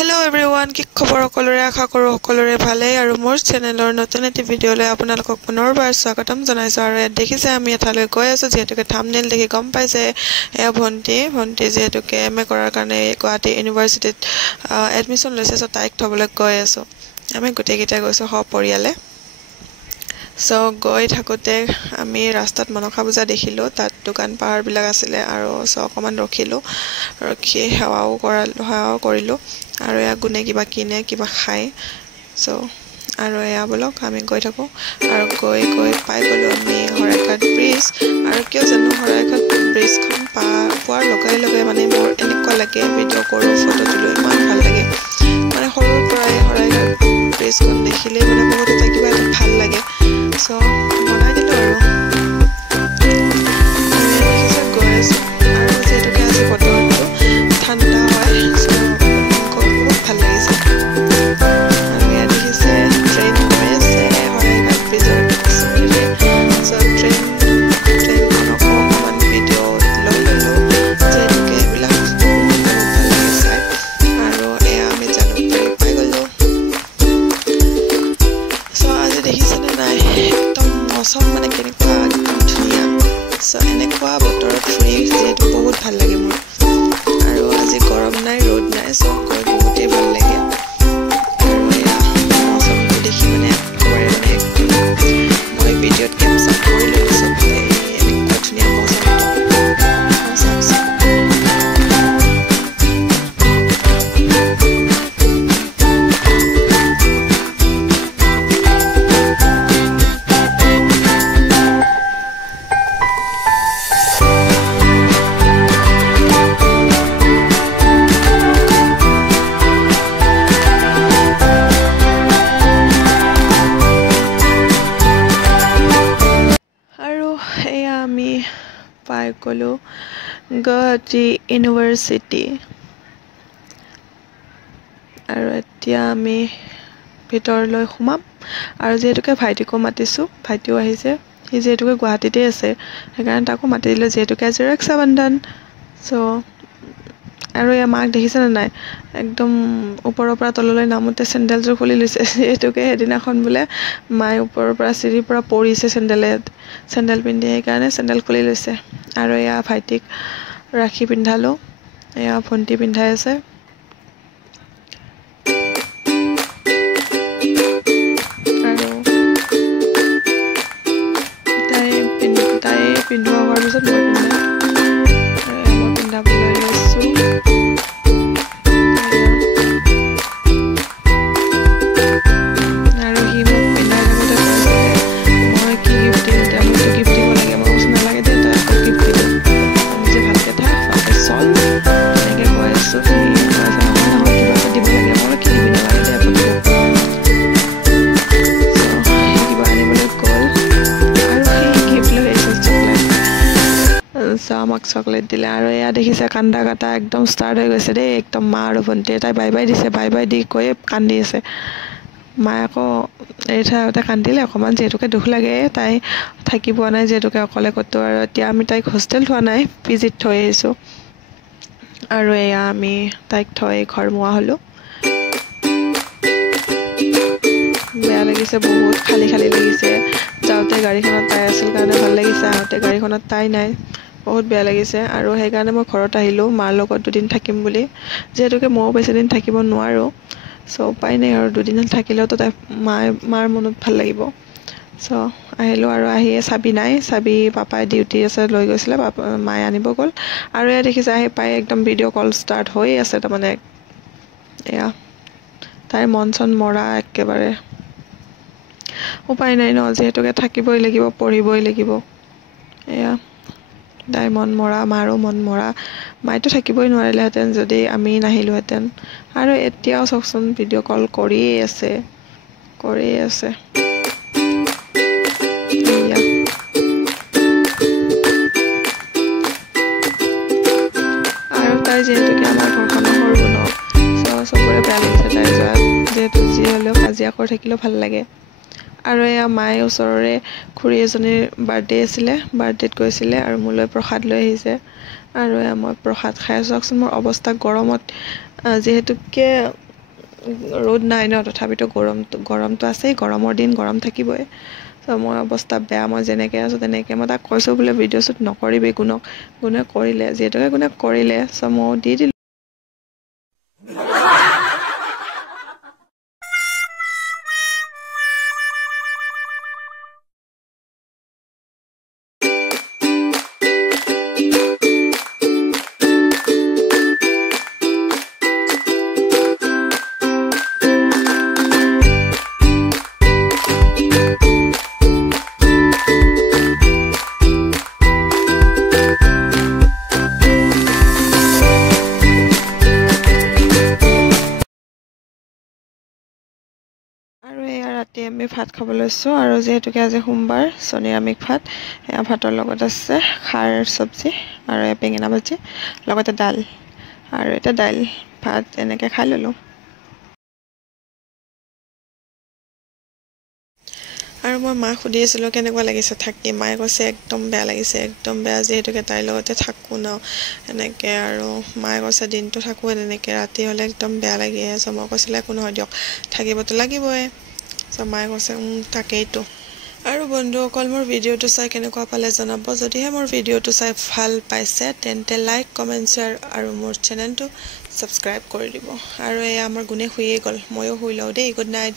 Hello everyone, কি খবৰ সকলোৰে আশা কৰো সকলোৰে ভালেই আৰু মোৰ চেনেলৰ নতুন এটি ভিডিঅলৈ আপোনালোকক পুনৰবাৰ স্বাগতম জনাইছো আৰু ইয়াত দেখিছে আমি এঠালৈ গৈ আছো যেহেতুকে থাম্বনেইল দেখি গম পাইছে এয়া ভন্টি যেহেতুকে এমএ কৰাৰ কাৰণে গুৱাহাটী ইউনিভাৰ্চিটিত এডমিশন লৈছে সো তাইক থবলৈ গৈ আছো আমি গোটেইকেইটা গৈছো সপৰিয়ালে সো গৈ থাকোতে আমি ৰাস্তাত মনখা পূজা দেখিলো তাত দোকান পাহাৰ বিলাক আছিল আৰু সো অকমান ৰখি সেৱাও কৰিলো আৰু এয়া গুনে কিবা কিনে কিবা খাই সো আৰু এয়া বলক আমি গৈ থাকো আৰু গৈ পাই গলো আমি হৰাইঘাট ব্ৰিজ আৰু কিয় জানো হৰাইঘাট ব্ৰিজখন পোৱাৰ লগে মানে মোৰ এনেকুৱা লাগে ভিডিঅ কৰো ফটো তুলো ইমান ভাল লাগে মানে সৰুৰ পৰাই হৰাইঘাট ব্ৰিজখন দেখিলে মানে বহুত এটা কিবা এটা ভাল লাগে সো বনাই দিলো আৰু যেহেতুকে আজি বতৰটো ঠাণ্ডা হয় সো বহুত ভাল লাগিছে আৰু ইয়াত দেখিছে ট্ৰেইন গৈ আছে হৰাইঘাট ব্ৰিজৰ ওচৰেৰে সো ট্ৰেইনখনক অকণমান ভিডিঅ' লৈ ললো যেহেতুকে এইবিলাক বহুত ভাল লাগিছে আৰু এয়া আমি জালুকবাৰী পাই গলো সো আজি দেখিছেনে নাই একদম মৌচম মানে কেনেকুৱা একদম ধুনীয়া সো এনেকুৱা বতৰত ফুৰি যিহেতু বহুত ভাল লাগে মোৰ আৰু আজি গৰম নাই ৰ'দ নাই সো গৈ বহুতেই ভাল লাগে আৰু এয়া মৌচমটো দেখি মানে একেবাৰে মানে মই ভিডিঅ'ত কেপচাৰ কৰি লৈছো এনেকুৱা ধুনীয়া মৌচমটো আমি পাই গলো গুৱাহাটী ইউনিভাৰ্চিটি আৰু এতিয়া আমি ভিতৰলৈ সোমাম আৰু যেহেতুকে ভাইটিকো মাতিছো ভাইটিও আহিছে সি যেহেতুকে গুৱাহাটীতে আছে সেইকাৰণে তাকো মাতি দিলে যেহেতুকে আজি ৰক্ষা বন্ধন সো আৰু এয়া মাক দেখিছেনে নাই একদম ওপৰৰ পৰা তললৈ নামোতে চেণ্ডেলযোৰ খুলি লৈছে যেহেতুকে সেইদিনাখন বোলে মায়ে ওপৰৰ পৰা চিৰিৰ পৰা পৰিছে চেণ্ডেল পিন্ধি সেইকাৰণে চেণ্ডেল খুলি লৈছে আৰু এয়া ভাইটিক ৰাখি পিন্ধালো এয়া ভন্টি পিন্ধাই আছে আৰু তাই পিন্ধোৱা হোৱাৰ পিছত মই পিন্ধাবলৈ লৈছো আমাক চকলেট দিলে আৰু এয়া দেখিছে কান্দা কাটা একদম ষ্টাৰ্ট হৈ গৈছে দেই একদম মা আৰু ভন্টি তাই বাই বাই দিছে বাই বাই দি কৈ কান্দি আছে মায়ে আকৌ এই ঠাইতে কান্দিলে অকণমান যেহেতুকে দুখ লাগে তাই থাকি পোৱা নাই যেহেতুকে অকলে ক'তো আৰু এতিয়া আমি তাইক হোষ্টেল থোৱা নাই পিজিত থৈ আহিছোঁ আৰু এয়া আমি তাইক থৈ ঘৰ মোৱা হ'লোঁ বেয়া লাগিছে বহুত খালী লাগিছে যাওঁতে গাড়ীখনত তাই আছিল কাৰণে ভাল লাগিছে আহোঁতে গাড়ীখনত তাই নাই বহুত বেয়া লাগিছে আৰু সেইকাৰণে মই ঘৰত আহিলোঁ মাৰ লগত দুদিন থাকিম বুলি যেহেতুকে ময়ো বেছি দিন থাকিব নোৱাৰোঁ সো উপায় নাই আৰু দুদিন থাকিলেওতো তাই মাৰ মনত ভাল লাগিব সো আহিলোঁ আৰু আহিয়ে চাবি নাই চাবি পাপাই ডিউটি আছে লৈ গৈছিলে মায়ে আনিব গ'ল আৰু এয়া দেখিছে আহি পাই একদম ভিডিঅ' কল ষ্টাৰ্ট হৈ আছে তাৰমানে এয়া তাইৰ মন চন মৰা একেবাৰে উপায় নাই ন যিহেতুকে থাকিবই লাগিব পঢ়িবই লাগিব এয়া তাই মন মৰা মাৰো মন মৰা মাইতো থাকিবই নোৱাৰিলেহেঁতেন যদি আমি নাহিলোহেঁতেন আৰু এতিয়াও চাওকচোন ভিডিঅ' কল কৰিয়ে আছে আৰু তাই যিহেতুকে আমাৰ ঘৰখনৰ সৰু ন চবৰে বেয়া লাগিছে তাই যোৱা যিহেতু যি হ'লেও কাজিয়া কৰি থাকিলেও ভাল লাগে আৰু এয়া মায়ে ওচৰৰে খুৰী এজনীৰ বাৰ্থডে আছিলে বাৰ্থডেত গৈছিলে আৰু মোলৈ প্ৰসাদ লৈ আহিছে আৰু মই প্ৰসাদ খাই আছোঁ। মোৰ অৱস্থা গৰমত যেহেতুকে ৰ'দ নাই ন তথাপিতো গৰমটো আছেই গৰমৰ দিন গৰম থাকিবই চ' মই অৱস্থা বেয়া মই যেনেকৈ আছোঁ তেনেকৈ মই তাক কৈছোঁ বোলে ভিডিঅ' শ্বুট নকৰিবি গুণে কৰিলে যিহেতুকে গুণে কৰিলে চ' মই দি দিলোঁ আৰু এয়া ৰাতি আমি ভাত খাব লৈছোঁ আৰু যিহেতুকে আজি সোমবাৰ নিৰামিষ ভাত এয়া ভাতৰ লগত আছে খাৰ চব্জি আৰু বেঙেনা ভাজি লগতে দাইল আৰু এটা দাইল ভাত এনেকৈ খাই ল'লোঁ আৰু মই মাক সুধি আছিলোঁ কেনেকুৱা লাগিছে থাকি মায়ে কৈছে একদম বেয়া লাগিছে একদম বেয়া যিহেতুকে তাইৰ লগতে থাকোঁ ন এনেকৈ আৰু মায়ে কৈছে দিনটো থাকোঁ এনেকৈ ৰাতি হ'লে একদম বেয়া লাগি আছে মই কৈছিলে একো নহয় দিয়ক থাকিবতো লাগিবই চ' মায়ে কৈছে তাকেইতো আৰু বন্ধুসকল মোৰ ভিডিঅ'টো চাই কেনেকুৱা পালে জনাব যদিহে মোৰ ভিডিঅ'টো চাই ভাল পাইছে তেন্তে লাইক কমেণ্ট শ্বেয়াৰ আৰু মোৰ চেনেলটো ছাবস্ক্ৰাইব কৰি দিব আৰু এয়া আমাৰ গুণে শুইয়ে গ'ল ময়ো শুই লওঁ দেই গুড নাইট